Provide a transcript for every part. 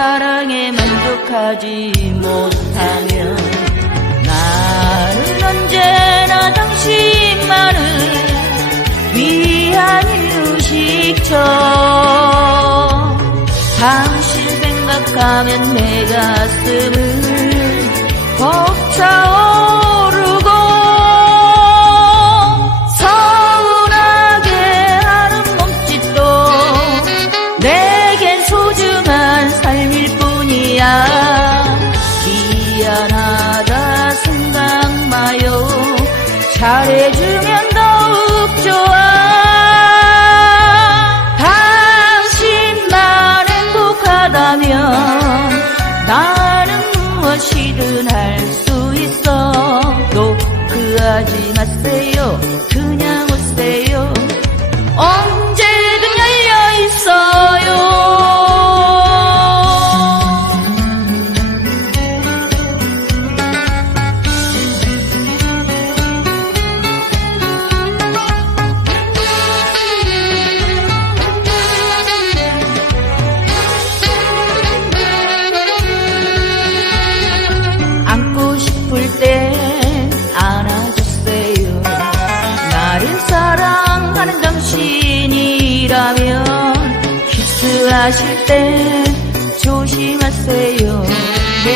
사랑에 만족하지 못하면 나는 언제나 당신만을 위한 유식처. 당신 생각하면 내 가슴을 벅차오 잘해주면 키스하실 때 조심하세요. 내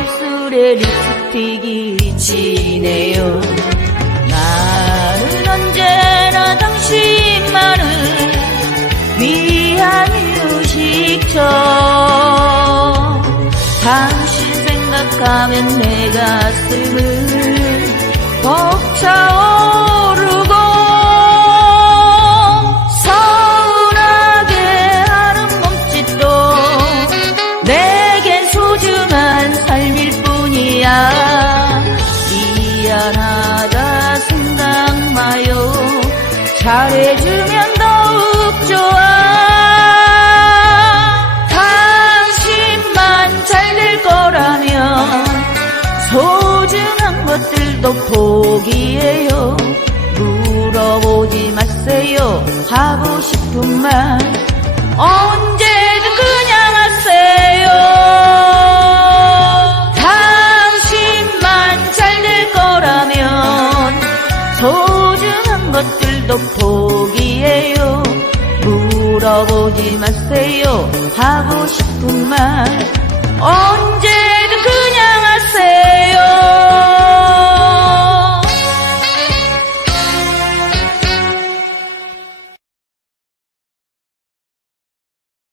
입술에 립스틱이 지네요. 나는 언제나 당신만을 위한 휴식처. 당신 생각하면 내 가슴은 미안하다 생각 마요. 잘해주면 더욱 좋아. 당신만 잘 될 거라면 소중한 것들도 포기해요. 물어보지 마세요. 하고 싶은 말 소중한 것들도 포기해요. 물어보지 마세요. 하고 싶은 말 언제